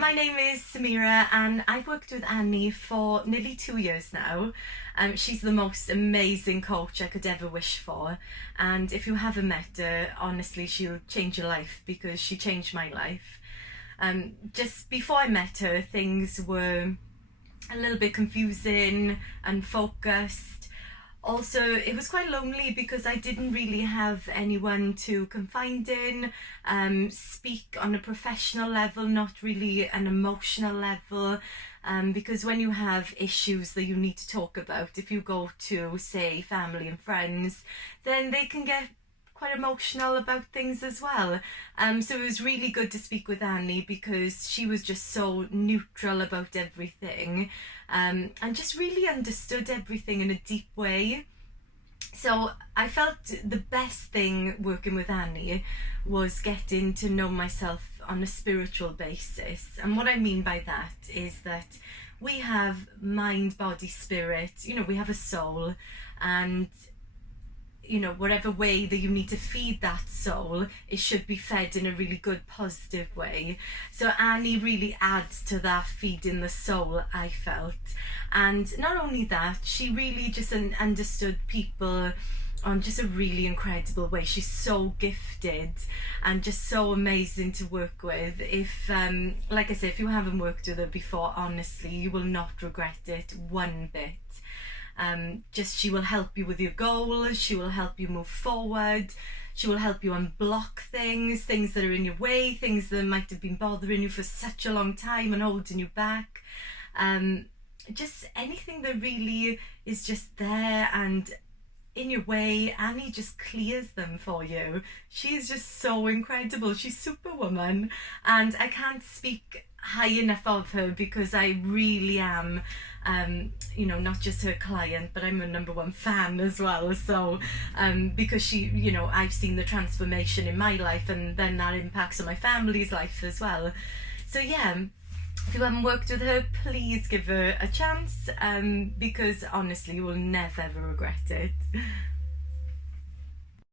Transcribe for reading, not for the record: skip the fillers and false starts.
my name is Samira and I've worked with Ani for nearly 2 years now. She's the most amazing coach I could ever wish for, and if you haven't met her, honestly she'll change your life because she changed my life. Just before I met her, things were a little bit confusing, unfocused. Also, it was quite lonely because I didn't really have anyone to confide in, speak on a professional level, not really an emotional level, because when you have issues that you need to talk about, if you go to, say, family and friends, then they can get quite emotional about things as well. So it was really good to speak with Ani because she was just so neutral about everything, and just really understood everything in a deep way. So I felt the best thing working with Ani was getting to know myself on a spiritual basis. And what I mean by that is that we have mind, body, spirit, we have a soul, and whatever way that you need to feed that soul, it should be fed in a really good, positive way. So Ani really adds to that feeding the soul, I felt. And not only that, she really just understood people on just a really incredible way. She's so gifted and just so amazing to work with. If, like I said, if you haven't worked with her before, honestly, you will not regret it one bit. She will help you with your goals, she will help you move forward, she will help you unblock things that are in your way, things that might have been bothering you for such a long time and holding you back. Just anything that really is just there and in your way, Ani just clears them for you. She's just so incredible. She's Superwoman, and I can't speak high enough of her because I really am not just her client, but I'm her #1 fan as well. So because she, I've seen the transformation in my life, and then that impacts on my family's life as well. So yeah, if you haven't worked with her, please give her a chance, because honestly you will never ever regret it.